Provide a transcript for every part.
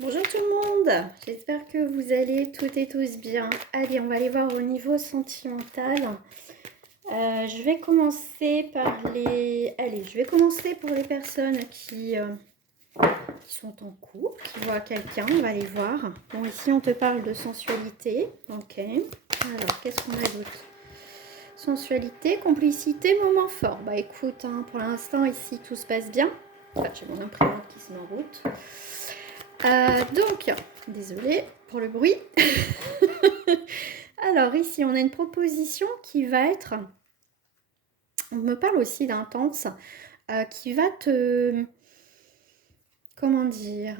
Bonjour tout le monde, j'espère que vous allez toutes et tous bien. Allez, on va aller voir au niveau sentimental. Je vais commencer par les... Allez, je vais commencer pour les personnes qui sont en couple, qui voient quelqu'un, on va les voir. Bon, ici on te parle de sensualité, ok. Alors, qu'est-ce qu'on a d'autre? Sensualité, complicité, moment fort. Bah écoute, hein, pour l'instant ici tout se passe bien. Enfin, j'ai mon imprimante qui se met en route. Donc, désolée pour le bruit. Alors ici, on a une proposition qui va être, on me parle aussi d'intense, qui va te, comment dire,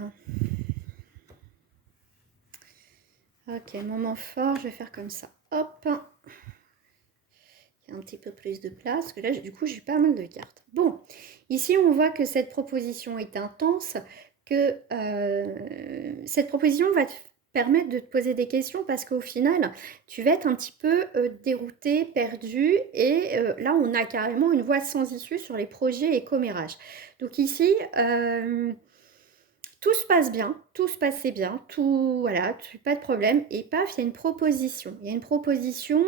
ok, moment fort, je vais faire comme ça, hop, il y a un petit peu plus de place, parce que là, du coup, j'ai pas mal de cartes. Bon, ici, on voit que cette proposition est intense, que cette proposition va te permettre de te poser des questions parce qu'au final, tu vas être un petit peu dérouté, perdu, et là, on a carrément une voie sans issue sur les projets et commérages. Donc ici, tout se passe bien, tout se passait bien, tout, voilà, pas de problème, et paf, il y a une proposition. Il y a une proposition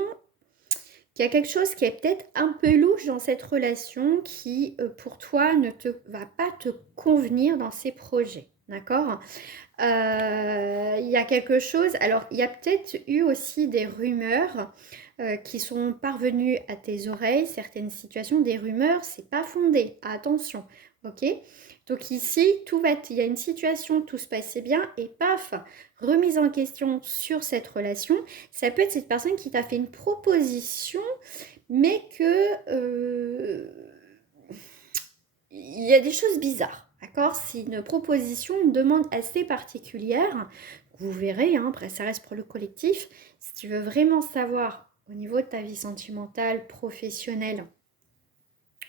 qu'il y a quelque chose qui est peut-être un peu louche dans cette relation qui, pour toi, ne te va pas te convenir dans ces projets. D'accord. Il y a quelque chose. Alors, il y a peut-être eu aussi des rumeurs qui sont parvenues à tes oreilles, certaines situations, des rumeurs, c'est pas fondé. Attention, ok? Donc ici, il y a une situation, tout se passait bien, et paf, remise en question sur cette relation. Ça peut être cette personne qui t'a fait une proposition, mais que il y a des choses bizarres, d'accord? C'est une proposition, une demande assez particulière. Vous verrez, hein, après ça reste pour le collectif. Si tu veux vraiment savoir au niveau de ta vie sentimentale, professionnelle,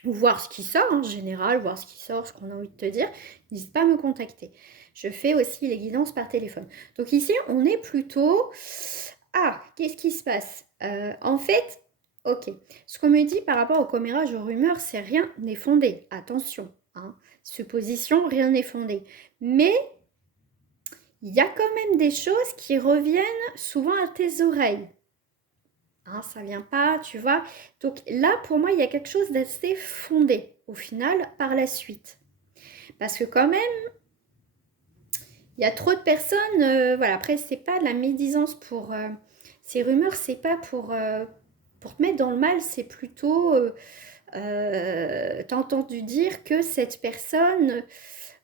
ou voir ce qui sort en général, voir ce qui sort, ce qu'on a envie de te dire, n'hésite pas à me contacter. Je fais aussi les guidances par téléphone. Donc ici, on est plutôt... Ah, qu'est-ce qui se passe? En fait, ok. Ce qu'on me dit par rapport au commérage, aux rumeurs, c'est rien n'est fondé. Attention, hein. Supposition, rien n'est fondé. Mais il y a quand même des choses qui reviennent souvent à tes oreilles. Hein, ça vient pas, tu vois. Donc là, pour moi, il y a quelque chose d'assez fondé au final par la suite. Parce que quand même, il y a trop de personnes. Voilà, après, c'est pas de la médisance pour ces rumeurs, c'est pas pour te mettre dans le mal, c'est plutôt. T'as entendu dire que cette personne,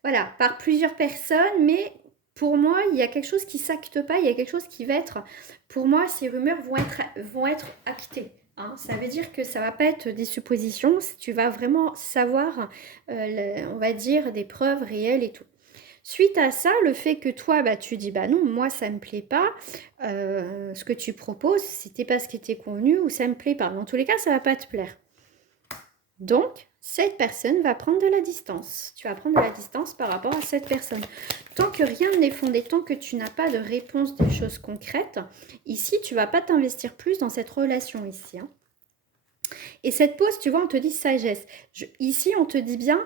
voilà, par plusieurs personnes, mais pour moi, il y a quelque chose qui s'acte pas, il y a quelque chose qui va être, pour moi, ces rumeurs vont être actées. Hein. Ça veut dire que ça va pas être des suppositions, tu vas vraiment savoir, on va dire, des preuves réelles et tout. Suite à ça, le fait que toi, bah, tu dis, bah non, moi, ça me plaît pas, ce que tu proposes, c'était pas ce qui était convenu ou ça me plaît pas. Dans tous les cas, ça va pas te plaire. Donc, cette personne va prendre de la distance. Tu vas prendre de la distance par rapport à cette personne. Tant que rien n'est fondé, tant que tu n'as pas de réponse des choses concrètes, ici, tu vas pas t'investir plus dans cette relation ici. Hein. Et cette pause, tu vois, on te dit sagesse. Ici, on te dit bien,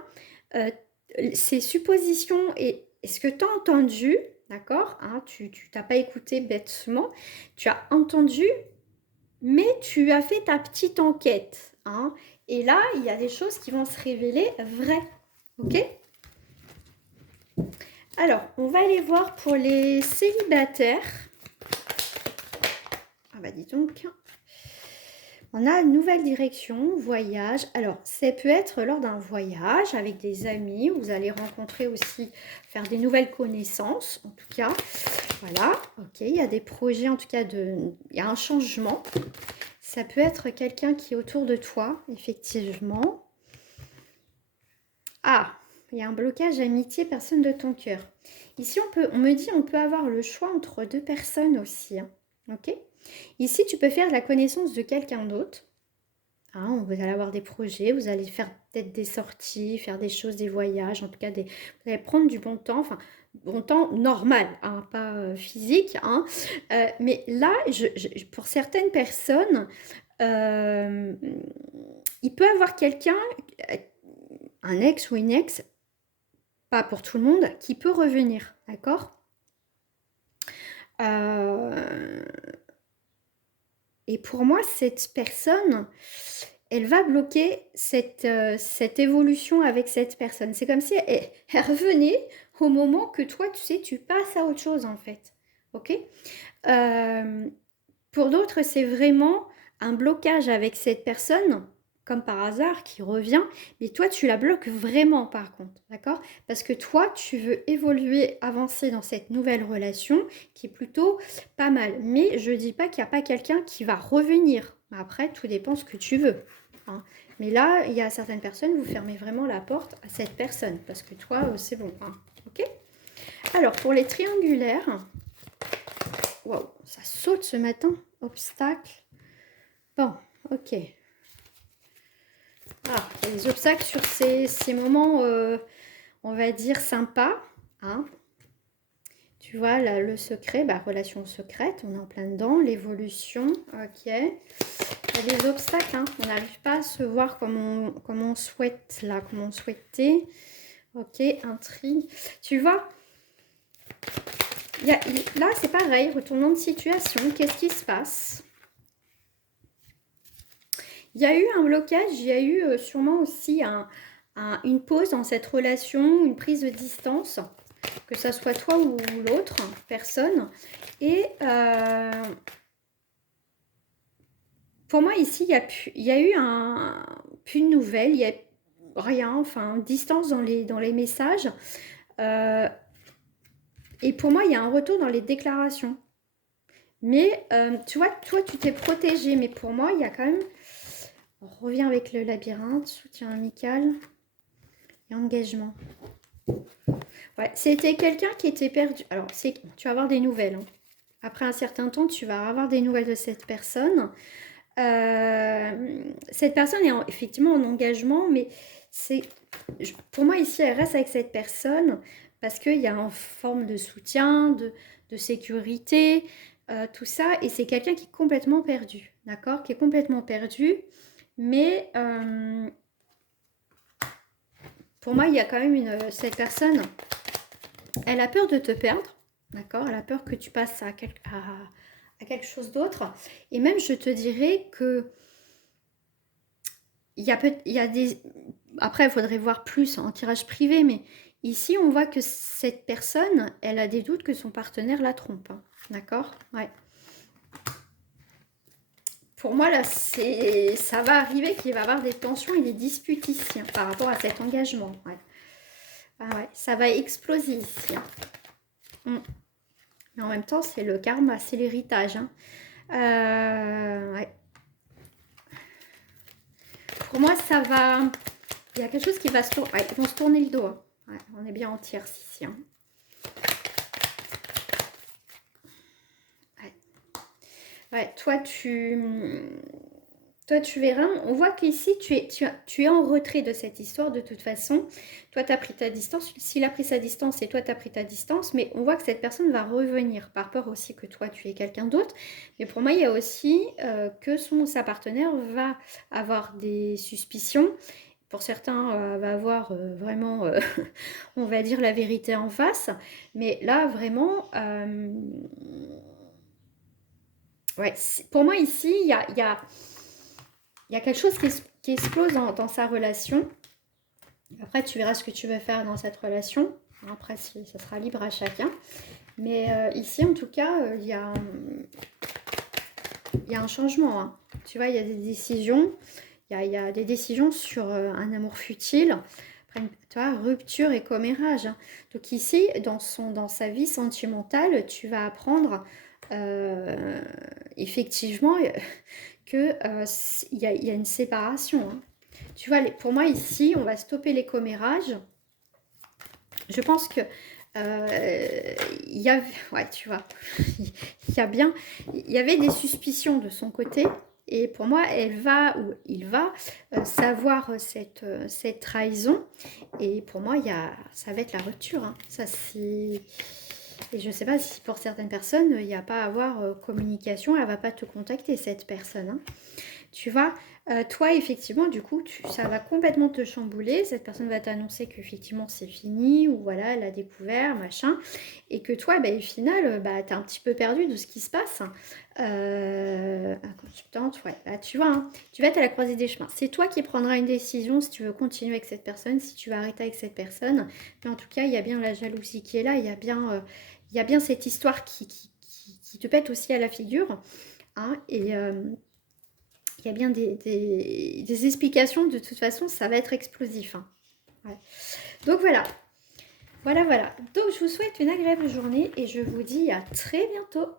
ces suppositions et ce que tu as entendu, d'accord, hein, tu t'as pas écouté bêtement, tu as entendu, mais tu as fait ta petite enquête. Hein, et là, il y a des choses qui vont se révéler vraies. Ok? Alors, on va aller voir pour les célibataires. Ah bah dis donc. On a une nouvelle direction, voyage. Alors, ça peut être lors d'un voyage avec des amis. Vous allez rencontrer aussi, faire des nouvelles connaissances. En tout cas, voilà. Ok, il y a des projets, en tout cas, il y a un changement. Ça peut être quelqu'un qui est autour de toi, effectivement. Ah, il y a un blocage amitié, personne de ton cœur. Ici, on me dit on peut avoir le choix entre deux personnes aussi. Hein. Ok. Ici, tu peux faire la connaissance de quelqu'un d'autre. Hein, vous allez avoir des projets, vous allez faire peut-être des sorties, faire des choses, des voyages, en tout cas, vous allez prendre du bon temps, enfin, bon temps normal, hein, pas physique. Hein. Mais là, pour certaines personnes, euh, il peut avoir quelqu'un, un ex ou une ex, pas pour tout le monde, qui peut revenir, d'accord? Euh, et pour moi, cette personne, elle va bloquer cette évolution avec cette personne. C'est comme si elle revenait au moment que toi, tu sais, tu passes à autre chose en fait. Ok. Euh, pour d'autres, c'est vraiment un blocage avec cette personne, comme par hasard, qui revient, mais toi, tu la bloques vraiment par contre, d'accord? Parce que toi, tu veux évoluer, avancer dans cette nouvelle relation qui est plutôt pas mal. Mais je dis pas qu'il n'y a pas quelqu'un qui va revenir. Après, tout dépend ce que tu veux, hein. Mais là, il y a certaines personnes, vous fermez vraiment la porte à cette personne, parce que toi, c'est bon, hein. Ok? Alors, pour les triangulaires, waouh, ça saute ce matin. Obstacle. Bon, ok. Ah, il y a des obstacles sur ces moments, on va dire, sympas, hein. Tu vois, là, le secret, bah, relation secrète, on est en plein dedans. L'évolution, ok. Il y a des obstacles, hein. On n'arrive pas à se voir comme on souhaite, là, comme on souhaitait. Ok, intrigue. Tu vois, là, c'est pareil, retournant de situation. Qu'est-ce qui se passe? Il y a eu un blocage, il y a eu sûrement aussi une pause dans cette relation, une prise de distance, que ça soit toi ou l'autre personne. Et pour moi ici, il y a eu plus de nouvelles, il y a rien, enfin distance dans les messages. Euh, et pour moi, il y a un retour dans les déclarations. Mais tu vois, toi, tu t'es protégé. Mais pour moi, il y a quand même... On revient avec le labyrinthe, soutien amical et engagement. Ouais, c'était quelqu'un qui était perdu. Alors, tu vas avoir des nouvelles, hein. Après un certain temps, tu vas avoir des nouvelles de cette personne. Cette personne est effectivement en engagement, mais pour moi ici, elle reste avec cette personne parce qu'il y a une forme de soutien, de sécurité, tout ça. Et c'est quelqu'un qui est complètement perdu, d'accord? Qui est complètement perdu. Mais pour moi, il y a quand même cette personne, elle a peur de te perdre, d'accord? Elle a peur que tu passes à quelque chose d'autre. Et même, je te dirais que il y a des... Après, il faudrait voir plus en tirage privé, mais ici, on voit que cette personne, elle a des doutes que son partenaire la trompe, hein. D'accord? Ouais. Pour moi, là, ça va arriver qu'il va y avoir des tensions et des disputes ici, hein, par rapport à cet engagement. Ouais. Ah ouais, ça va exploser ici, hein. Mais en même temps, c'est le karma, c'est l'héritage, hein. Ouais. Pour moi, ça va... Il y a quelque chose qui va se tourner. Ouais, ils vont se tourner le dos, hein. Ouais, on est bien en tierce ici, hein. Ouais. Ouais, toi, tu verras, on voit qu'ici, tu es en retrait de cette histoire de toute façon. Toi, tu as pris ta distance. S'il a pris sa distance et toi, tu as pris ta distance, mais on voit que cette personne va revenir par peur aussi que toi, tu es quelqu'un d'autre. Mais pour moi, il y a aussi que sa partenaire va avoir des suspicions. Pour certains, va avoir vraiment, on va dire, la vérité en face. Mais là, vraiment... ouais, pour moi ici, il y a quelque chose qui explose dans sa relation. Après, tu verras ce que tu veux faire dans cette relation. Après, ça sera libre à chacun. Mais ici, en tout cas, il y a un changement, hein. Tu vois, il y a des décisions. Il y a des décisions sur un amour futile. Après, tu vois, rupture et commérage, hein. Donc ici, dans sa vie sentimentale, tu vas apprendre effectivement que il y a une séparation, hein. Tu vois, pour moi ici, on va stopper les commérages. Je pense que il y a, ouais, tu vois, il y a bien, il y avait des suspicions de son côté. Et pour moi, il va savoir cette trahison. Et pour moi, ça va être la rupture, hein. Ça, c'est... Et je ne sais pas si pour certaines personnes, il n'y a pas à avoir communication, elle ne va pas te contacter, cette personne, hein. Tu vois, Toi, effectivement, du coup, ça va complètement te chambouler. Cette personne va t'annoncer qu'effectivement c'est fini, ou voilà, elle a découvert, machin. Et que toi, bah, au final, bah, t'es un petit peu perdu de ce qui se passe. Un consultant, ouais, bah, tu vois, hein, tu vas être à la croisée des chemins. C'est toi qui prendras une décision si tu veux continuer avec cette personne, si tu vas arrêter avec cette personne. Mais en tout cas, il y a bien la jalousie qui est là, il y a bien cette histoire qui te pète aussi à la figure. Hein, et il y a bien des explications. De toute façon, ça va être explosif. Hein. Ouais. Donc voilà. Voilà. Donc je vous souhaite une agréable journée et je vous dis à très bientôt.